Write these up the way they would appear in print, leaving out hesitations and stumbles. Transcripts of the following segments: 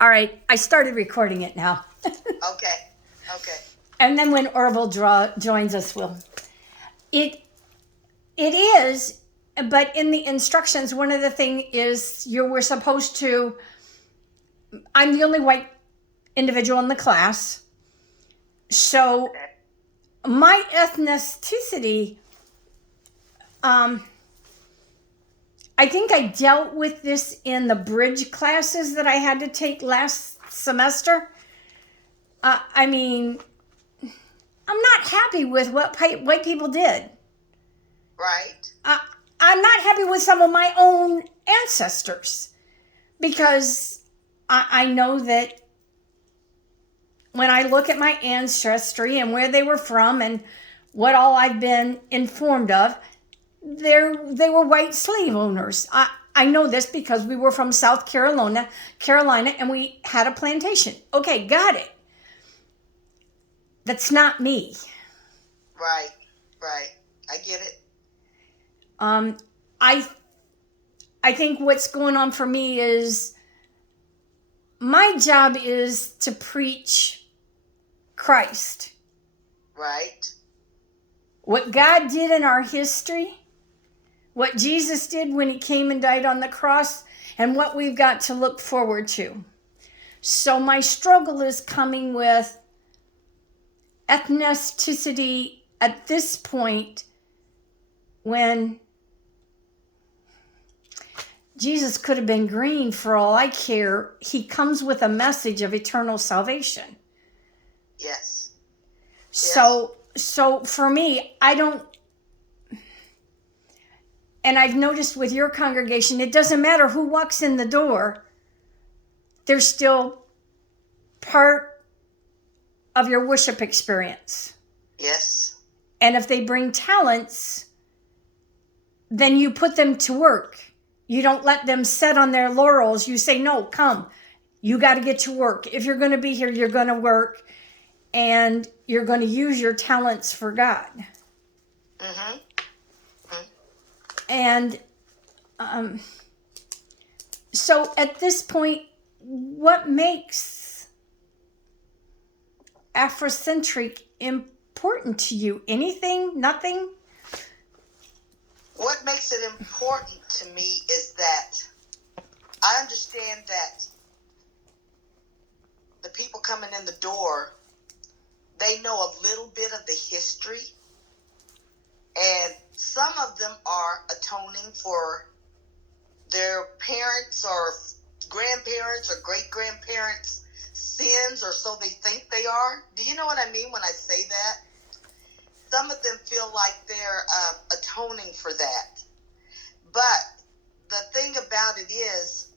All right, I started recording it now. Okay. Okay. And then when Orville joins us, it it is, but in the instructions, one of the thing is you were supposed to. I'm the only white individual in the class, so my ethnicity. I think I dealt with this in the bridge classes that I had to take last semester. I mean, I'm not happy with what white people did. Right. I'm not happy with some of my own ancestors because I know that when I look at my ancestry and where they were from and what all I've been informed of, they were white slave owners. I know this because we were from South Carolina, and we had a plantation. Okay, got it. That's not me. Right. Right. I get it. I think what's going on for me is my job is to preach Christ. Right. What God did in our history, what Jesus did when he came and died on the cross, and what we've got to look forward to. So my struggle is coming with ethnicity at this point when Jesus could have been green for all I care. He comes with a message of eternal salvation. Yes. So for me, I don't, and I've noticed with your congregation, it doesn't matter who walks in the door, they're still part of your worship experience. Yes. And if they bring talents, then you put them to work. You don't let them sit on their laurels. You say, no, come. You got to get to work. If you're going to be here, you're going to work. And you're going to use your talents for God. Mm-hmm. And so at this point, what makes Afrocentric important to you? Anything? Nothing? What makes it important to me is that I understand that the people coming in the door, they know a little bit of the history, and some of them are atoning for their parents or grandparents or great-grandparents' sins, or so they think they are. Do you know what I mean when I say that? Some of them feel like they're atoning for that. But the thing about it is,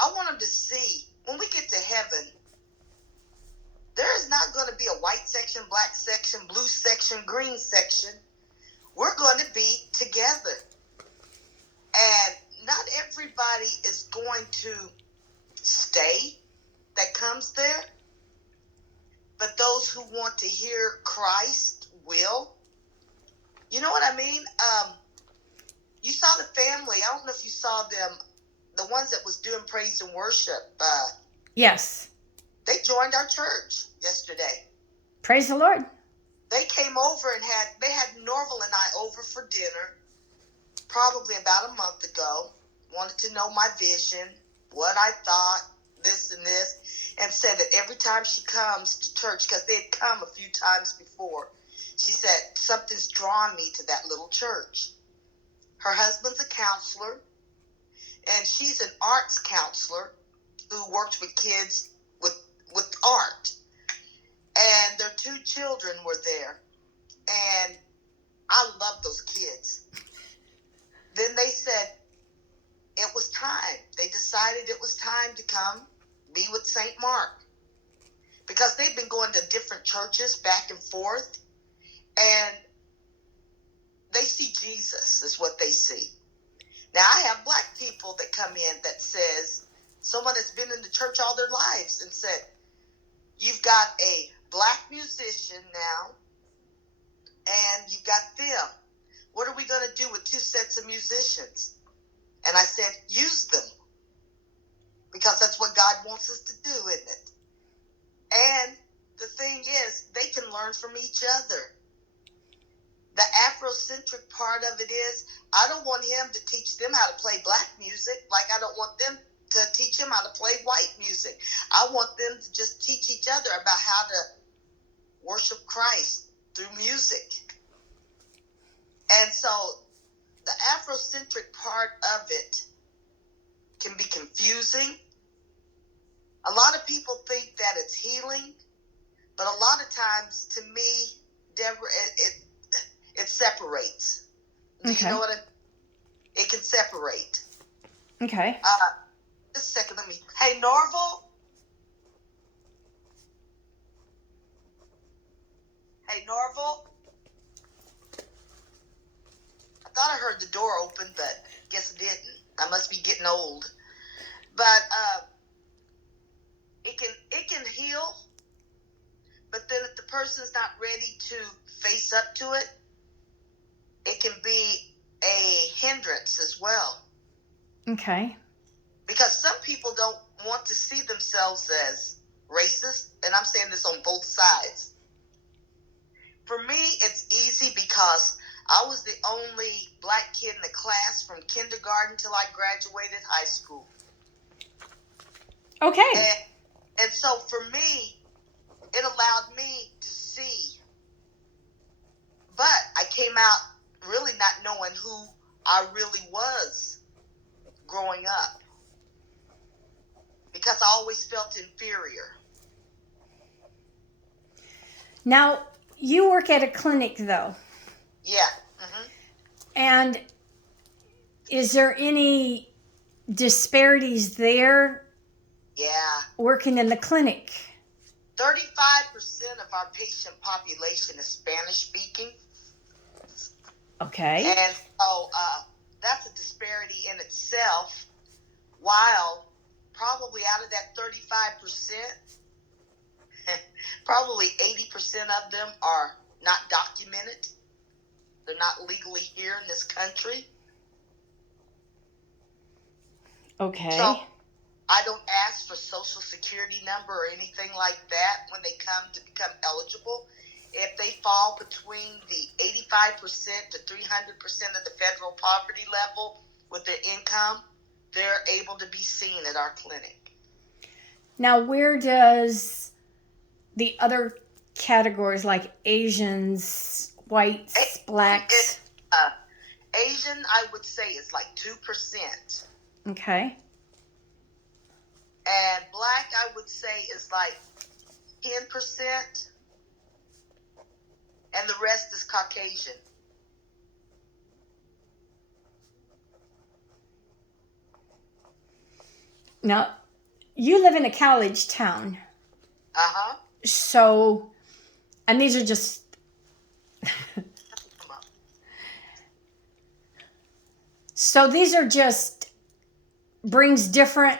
I want them to see, when we get to heaven, there is not going to be a white section, black section, blue section, green section. We're going to be together. And not everybody is going to stay that comes there. But those who want to hear Christ will. You know what I mean? You saw the family. I don't know if you saw them, the ones that was doing praise and worship. Yes. They joined our church yesterday. Praise the Lord. They came over and had Norval and I over for dinner probably about a month ago. Wanted to know my vision, what I thought, this and this, and said that every time she comes to church, because they had come a few times before, she said, something's drawn me to that little church. Her husband's a counselor, and she's an arts counselor who works with kids with art. And their two children were there. And I love those kids. Then they said it was time. They decided it was time to come be with St. Mark. Because they've been going to different churches back and forth. And they see Jesus is what they see. Now, I have black people that come in that says, someone that's been in the church all their lives and said, you've got a black musician now, and you've got them. What are we going to do with two sets of musicians? And I said, use them. because that's what God wants us to do, isn't it? And the thing is, they can learn from each other. The Afrocentric part of it is, I don't want him to teach them how to play black music like I don't want them to teach him how to play white music. I want them to just teach each other about how to worship Christ through music. And so the Afrocentric part of it can be confusing. A lot of people think that it's healing, but a lot of times, to me, Deborah, it separates. Do you know what it can separate? Okay. Just a second, let me. Hey, Norval. Hey, Norval. I thought I heard the door open, but guess it didn't. I must be getting old. But it can heal, but then if the person's not ready to face up to it, it can be a hindrance as well. Okay. Because some people don't want to see themselves as racist, and I'm saying this on both sides. For me, it's easy because I was the only black kid in the class from kindergarten till I graduated high school. Okay. And so for me, it allowed me to see. But I came out really not knowing who I really was growing up, because I always felt inferior. Now, you work at a clinic, though. Yeah. Mm-hmm. And is there any disparities there? Yeah. Working in the clinic? 35% of our patient population is Spanish speaking. Okay. And so that's a disparity in itself, while probably out of that 35%, probably 80% of them are not documented. They're not legally here in this country. Okay. So I don't ask for social security number or anything like that when they come to become eligible. If they fall between the 85% to 300% of the federal poverty level with their income, they're able to be seen at our clinic. Now, where does the other categories like Asians, whites, blacks? Asian, I would say, is like 2%. Okay. And black, I would say, is like 10%. And the rest is Caucasian. Now, you live in a college town. Uh-huh. So, and these are just... So these are just brings different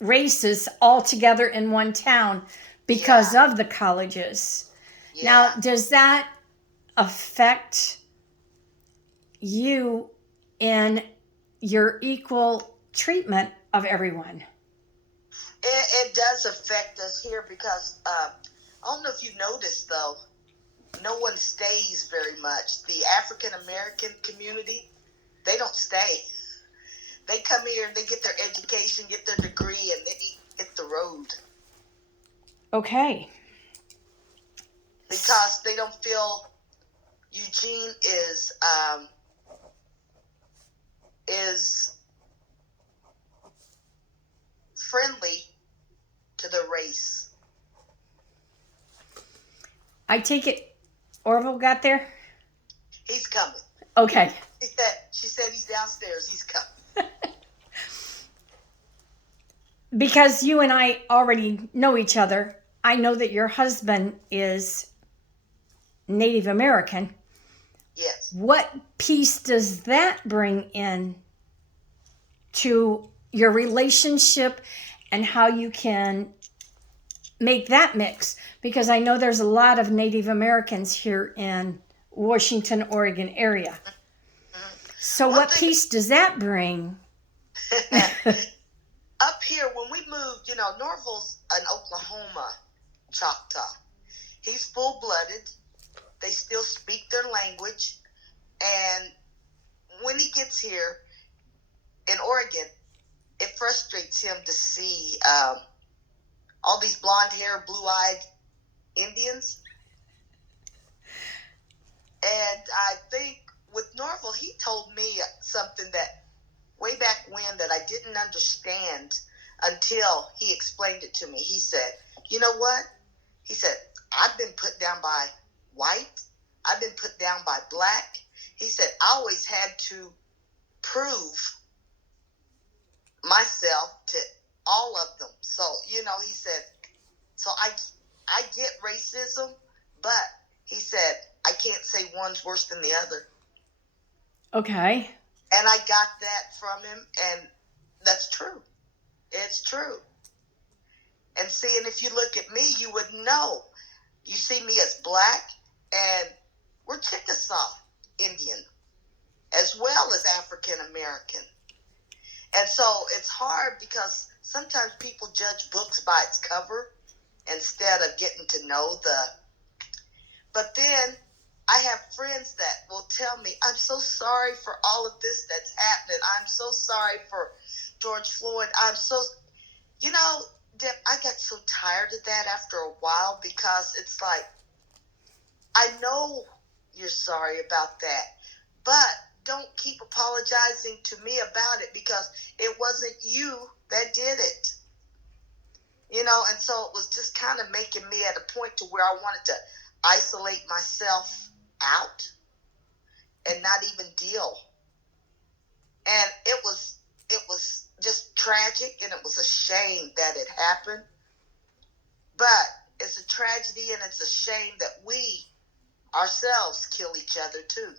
races all together in one town because of the colleges. Yeah. Now, does that affect you in your equal treatment of everyone? It does affect us here because I don't know if you noticed, though, no one stays very much. The African American community, they don't stay. They come here and they get their education, get their degree, and they hit the road. Okay. Because they don't feel Eugene is friendly to the race. I take it Orville got there? He's coming. Okay. She said he's downstairs. He's coming. Because you and I already know each other, I know that your husband is Native American. Yes. What piece does that bring in to your relationship and how you can make that mix? Because I know there's a lot of Native Americans here in Washington, Oregon area. So what piece does that bring? Up here, when we moved, Norval's an Oklahoma Choctaw. He's full-blooded. They still speak their language. And when he gets here in Oregon, it frustrates him to see all these blonde-haired, blue-eyed Indians. And I think with Norval, he told me something that way back when that I didn't understand until he explained it to me. He said, you know what? He said, I've been put down by white. I've been put down by black. He said, I always had to prove myself to all of them. So, he said, so I get racism, but he said, I can't say one's worse than the other. Okay. And I got that from him, and that's true. It's true. And see, and if you look at me, you would know. You see me as black, and we're Chickasaw Indian, as well as African American. And so it's hard because sometimes people judge books by its cover instead of getting to know But then I have friends that will tell me, I'm so sorry for all of this that's happening. I'm so sorry for George Floyd. Deb, I got so tired of that after a while because it's like, I know you're sorry about that, but don't keep apologizing to me about it because it wasn't you that did it. And so it was just kind of making me at a point to where I wanted to isolate myself out and not even deal. And it was just tragic, and it was a shame that it happened. But it's a tragedy, and it's a shame that we ourselves kill each other too.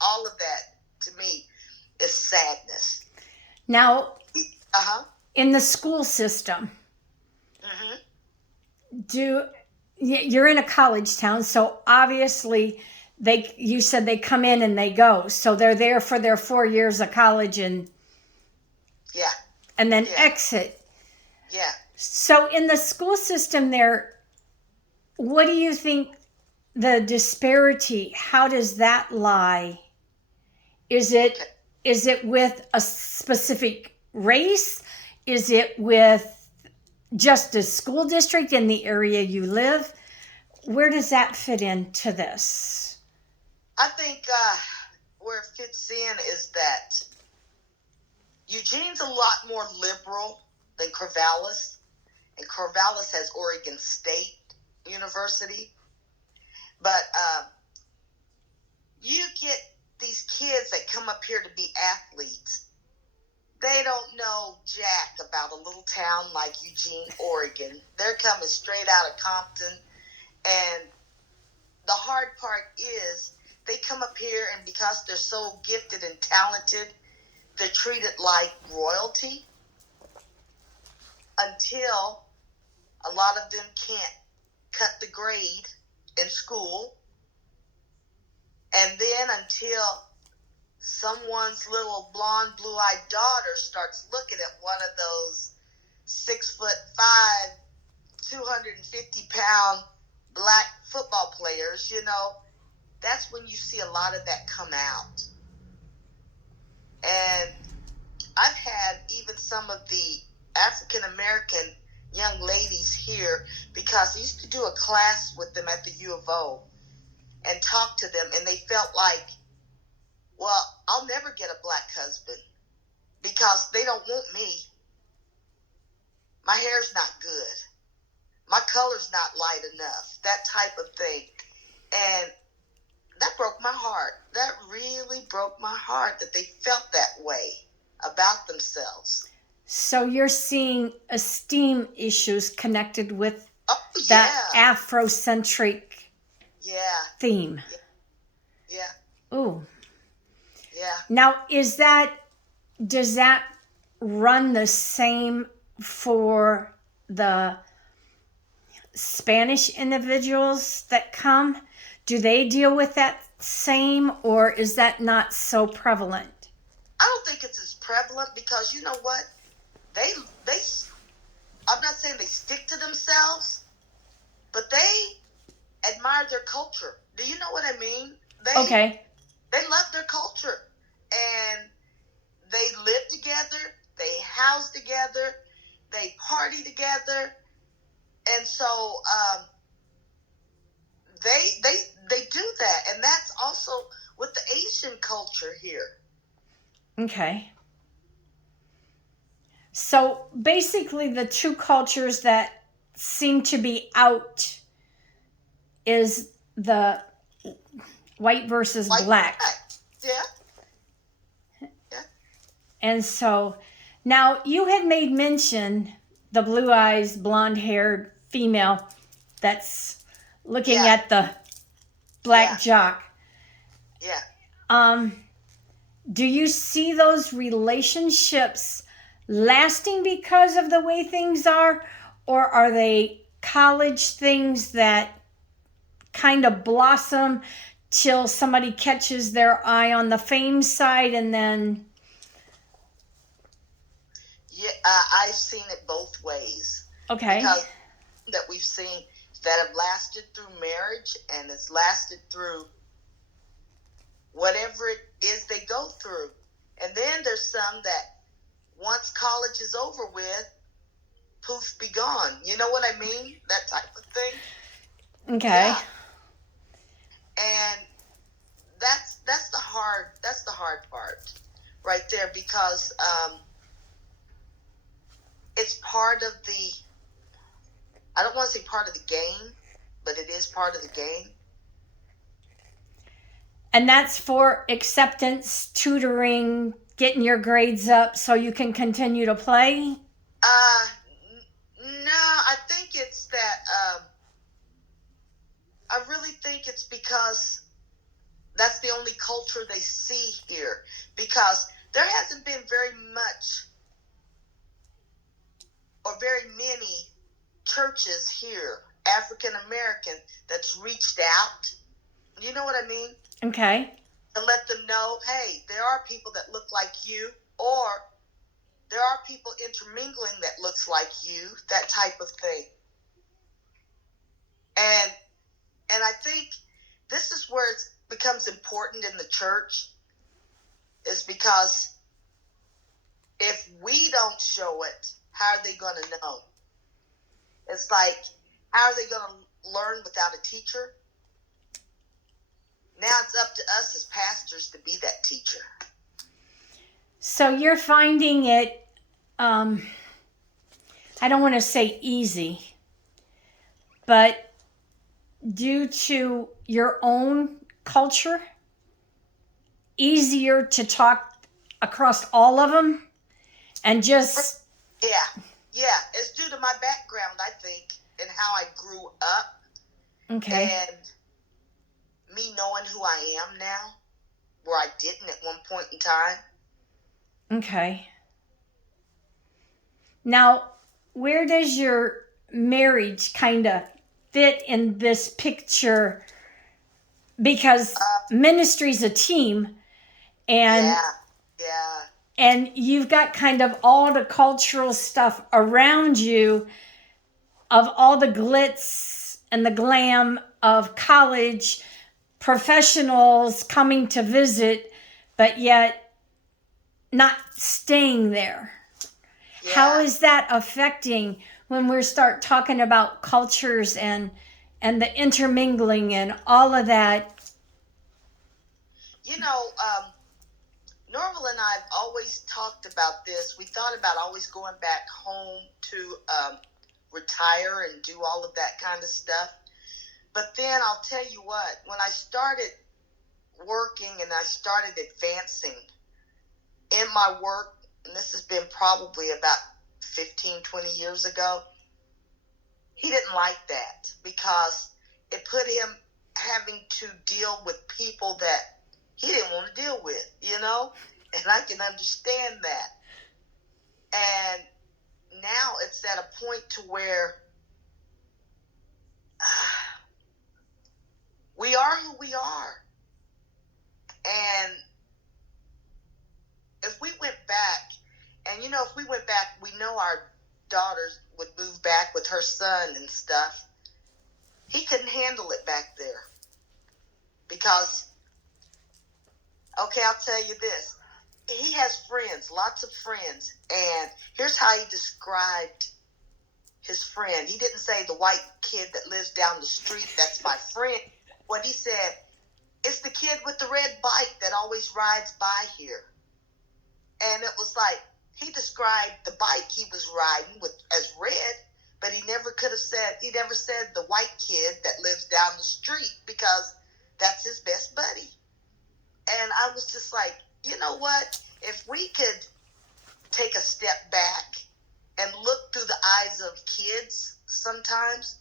All of that to me is sadness. Now, in the school system, you're in a college town, so obviously you said they come in and they go, so they're there for their 4 years of college and then exit. Yeah. So in the school system there, what do you think the disparity, how does that lie? Is it with a specific race? Is it with just a school district in the area you live? Where does that fit into this? I think where it fits in is that Eugene's a lot more liberal than Corvallis, and Corvallis has Oregon State University. But you get these kids that come up here to be athletes. They don't know jack about a little town like Eugene, Oregon. They're coming straight out of Compton. And the hard part is they come up here, and because they're so gifted and talented, they're treated like royalty until a lot of them can't cut the grade in school. And then until someone's little blonde, blue-eyed daughter starts looking at one of those 6'5", 250-pound black football players, that's when you see a lot of that come out. And I've had even some of the African-American young ladies here, because I used to do a class with them at the U of O and talk to them, and they felt like, well, I'll never get a black husband because they don't want me. My hair's not good. My color's not light enough. That type of thing. And that broke my heart. That really broke my heart that they felt that way about themselves. So you're seeing esteem issues connected with that Afrocentric theme. Yeah. Ooh. Yeah. Now, does that run the same for the Spanish individuals that come? Do they deal with that same, or is that not so prevalent? I don't think it's as prevalent because you know what? They I'm not saying they stick to themselves, but they admire their culture. Do you know what I mean? Okay. They love their culture, and they live together, they house together, they party together, and so they do that, and that's also with the Asian culture here. Okay. So basically, the two cultures that seem to be out is the white versus White, black. yeah, yeah, And so now you had made mention the blue eyes, blonde haired female that's looking yeah, at the black yeah, jock. yeah. Do you see those relationships lasting because of the way things are? Or are they college things that kind of blossom till somebody catches their eye on the fame side and then... Yeah, I've seen it both ways. Okay. Because that we've seen that have lasted through marriage and it's lasted through whatever it is they go through. And then there's some that once college is over with, poof, be gone. You know what I mean? That type of thing. Okay. Yeah. And that's the hard part right there because it's part of the, I don't want to say part of the game, but it is part of the game. And that's for acceptance, tutoring, getting your grades up so you can continue to play? No, I think it's that, I really think it's because that's the only culture they see here. Because there hasn't been very much or very many churches here, African American, that's reached out. You know what I mean? Okay. To let them know, hey, there are people that look like you, or there are people intermingling that looks like you, that type of thing. And I think this is where it becomes important in the church, is because if we don't show it, how are they going to know? It's like, how are they going to learn without a teacher? Now it's up to us as pastors to be that teacher. So you're finding it, I don't want to say easy, but due to your own culture, easier to talk across all of them and just... Yeah, it's due to my background, I think, and how I grew up. Okay. And me knowing who I am now, where I didn't at one point in time. Okay. Now, where does your marriage kind of fit in this picture? Because ministry's a team, and and you've got kind of all the cultural stuff around you of all the glitz and the glam of college professionals coming to visit, but yet not staying there. Yeah. How is that affecting when we start talking about cultures and the intermingling and all of that? You know, Norval and I have always talked about this. We thought about always going back home to retire and do all of that kind of stuff. But then I'll tell you what, when I started working and I started advancing in my work, and this has been probably about 15, 20 years ago, he didn't like that because it put him having to deal with people that he didn't want to deal with, you know? And I can understand that. And now it's at a point to where we are who we are. And if we went back, and if we went back, we know our daughters would move back with her son and stuff. He couldn't handle it back there because, okay, I'll tell you this. He has friends, lots of friends, and here's how he described his friend. He didn't say the white kid that lives down the street, that's my friend. What he said, it's the kid with the red bike that always rides by here. And it was like, he described the bike he was riding as red, but he never said the white kid that lives down the street because that's his best buddy. And I was just like, you know what? If we could take a step back and look through the eyes of kids sometimes,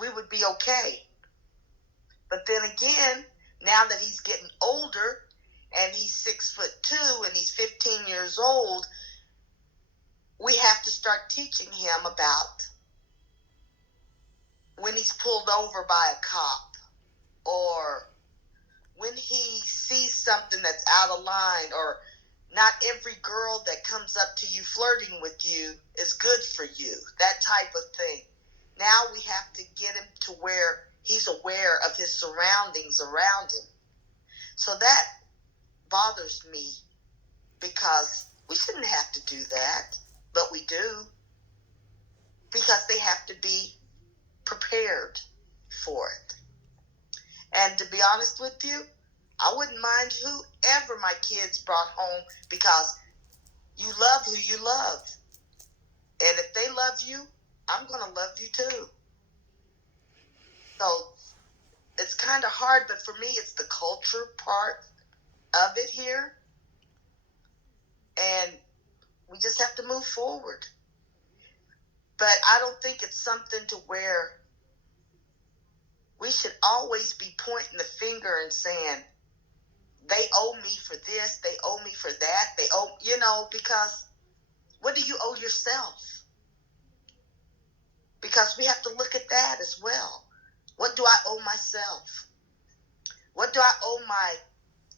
we would be okay. But then again, now that he's getting older and he's 6'2" and he's 15 years old, we have to start teaching him about when he's pulled over by a cop, or when he sees something that's out of line, or not every girl that comes up to you flirting with you is good for you, that type of thing. Now we have to get him to where he's aware of his surroundings around him. So that bothers me because we shouldn't have to do that, but we do, because they have to be prepared for it. And to be honest with you, I wouldn't mind whoever my kids brought home, because you love who you love. And if they love you, I'm going to love you too. So it's kind of hard, but for me, it's the culture part of it here. And we just have to move forward. But I don't think it's something to where we should always be pointing the finger and saying, they owe me for this, they owe me for that, they owe, because what do you owe yourself? Because we have to look at that as well. What do I owe myself? What do I owe my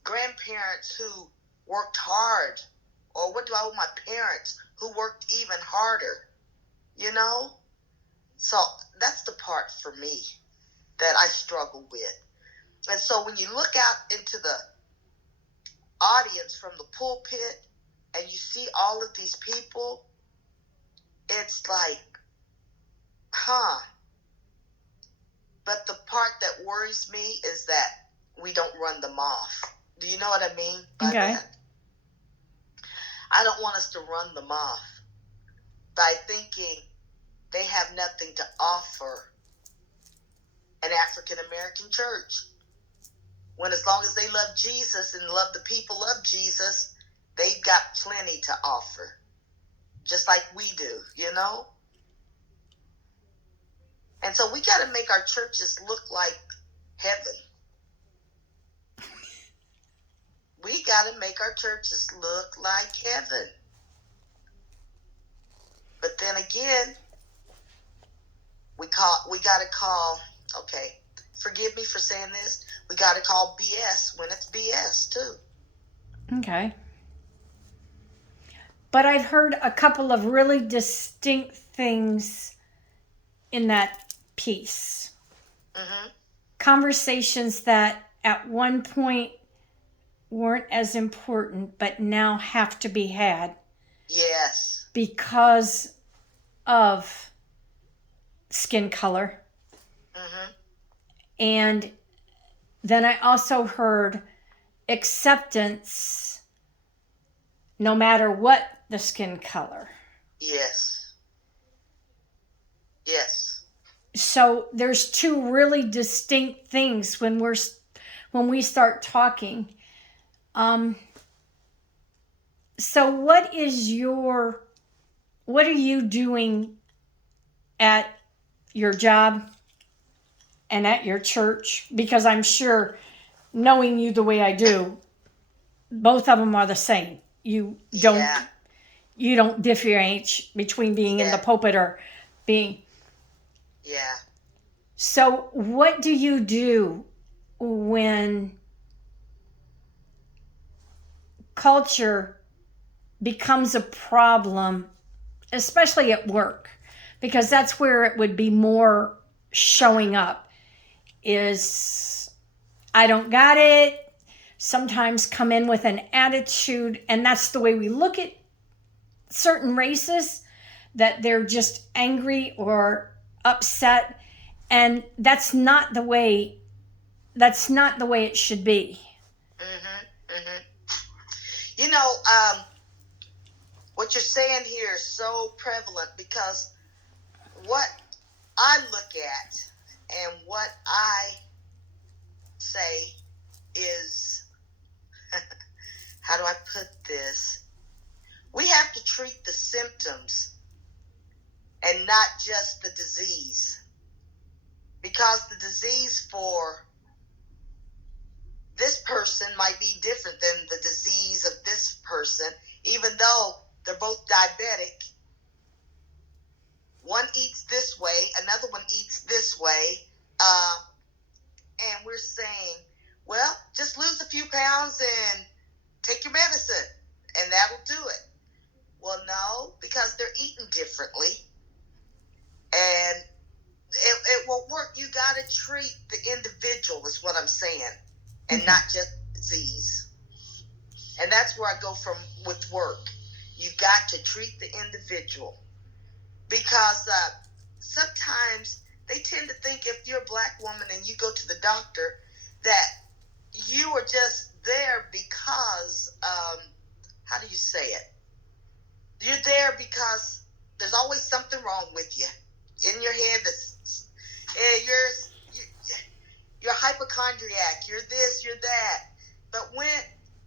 grandparents who worked hard? Or what do I owe my parents who worked even harder? So that's the part for me that I struggle with. And so when you look out into the audience from the pulpit and you see all of these people, it's like, But the part that worries me is that we don't run them off. Do you know what I mean by that? I don't want us to run them off by thinking they have nothing to offer an African American church. When as long as they love Jesus and love the people of Jesus, they've got plenty to offer. Just like we do, And so we got to make our churches look like heaven. We got to make our churches look like heaven. But then again, we got to call, okay, forgive me for saying this, we got to call BS when it's BS too. Okay. But I've heard a couple of really distinct things in that piece. Mm-hmm. Conversations that at one point weren't as important, but now have to be had. Yes. Because of skin color. Mm-hmm. And then I also heard acceptance no matter what the skin color. Yes. Yes. So there's two really distinct things when we start talking. So what are you doing at your job and at your church? Because I'm sure, knowing you the way I do, both of them are the same. You don't differentiate between being in the pulpit or being. Yeah. So what do you do when culture becomes a problem, especially at work, because that's where it would be more showing up, is I don't got it. Sometimes come in with an attitude, and that's the way we look at certain races, that they're just angry or upset, and that's not the way it should be. You know, what you're saying here is so prevalent, because what I look at and what I say is, how do I put this? We have to treat the symptoms and not just the disease, because the disease for this person might be different than the disease of this person, even though they're both diabetic. One eats this way, another one eats this way, and we're saying, well, just lose a few pounds and take your medicine, and that'll do it. Well, no, because they're eating differently, and it won't work. You got to treat the individual, is what I'm saying, and not just disease. And that's where I go from with work. You've got to treat the individual, because sometimes they tend to think if you're a black woman and you go to the doctor that you are just there because, how do you say it? You're there because there's always something wrong with you. In your head, you're a hypochondriac, you're this, you're that.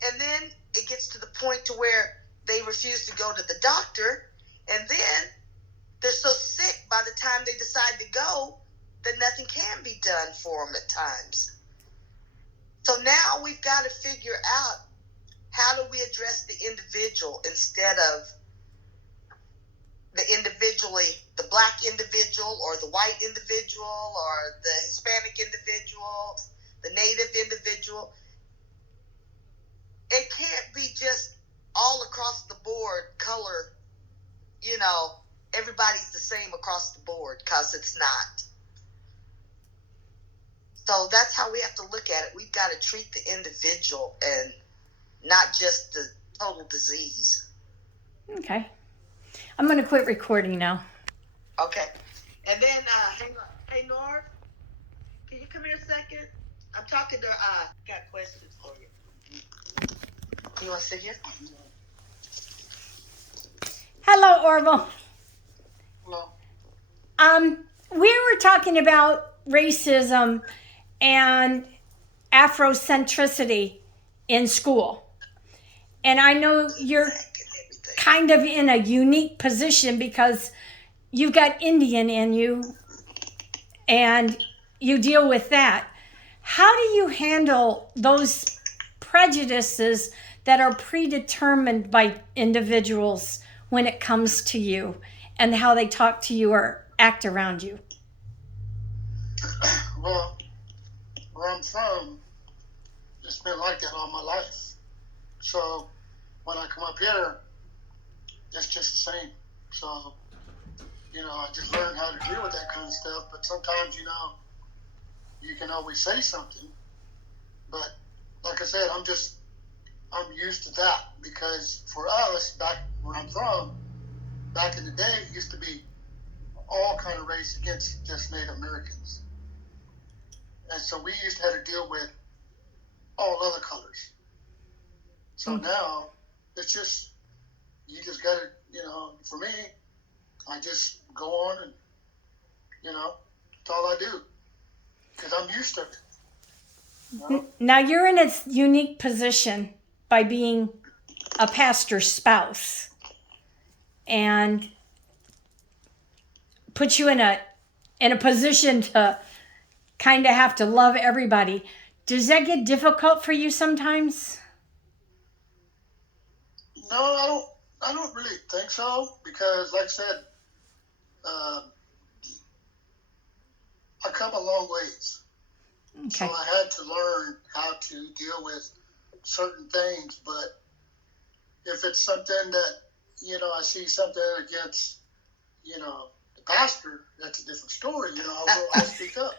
And then it gets to the point to where they refuse to go to the doctor, and then they're so sick by the time they decide to go that nothing can be done for them at times. So now we've got to figure out, how do we address the individual instead of the black individual or the white individual or the Hispanic individual, the native individual. It can't be just all across the board color, everybody's the same across the board, because it's not. So that's how we have to look at it. We've got to treat the individual and not just the total disease. Okay. I'm going to quit recording now. Okay. And then, hang on. Hey, Norv, can you come here a second? I'm talking to, got questions for you. You want to sit here? Hello, Orville. Hello. We were talking about racism and Afrocentricity in school. And I know you're kind of in a unique position because you've got Indian in you and you deal with that. How do you handle those prejudices that are predetermined by individuals when it comes to you and how they talk to you or act around you? Well, where I'm from, it's been like that all my life. So when I come up here, it's just the same. So, I just learned how to deal with that kind of stuff. But sometimes, you can always say something. But like I said, I'm used to that, because for us, back where I'm from, back in the day, it used to be all kind of race against just Native Americans. And so we used to have to deal with all other colors. So now it's just, you just got to, for me, I just go on and, that's all I do, because I'm used to it. Now you're in a unique position by being a pastor's spouse, and put you in a position to kind of have to love everybody. Does that get difficult for you sometimes? No, I don't really think so, because like I said, I come a long ways. Okay. So I had to learn how to deal with certain things, but if it's something that, I see something against, the pastor, that's a different story. I'll speak up,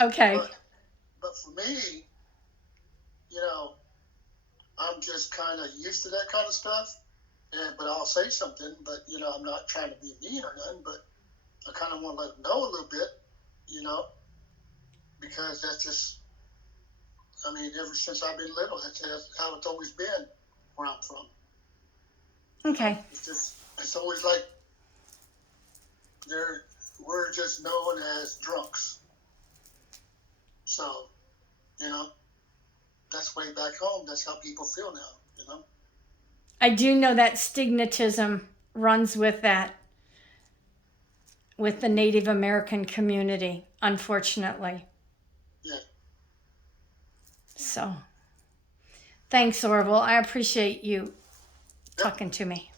Okay. But for me, I'm just kind of used to that kind of stuff. But I'll say something, but, I'm not trying to be mean or nothing, but I kind of want to let them know a little bit, because that's just, ever since I've been little, that's how it's always been where I'm from. Okay. It's always like we're just known as drunks. So, that's way back home. That's how people feel now, I do know that stigmatism runs with that, with the Native American community, unfortunately. Yeah. So, thanks, Orville. I appreciate you talking to me.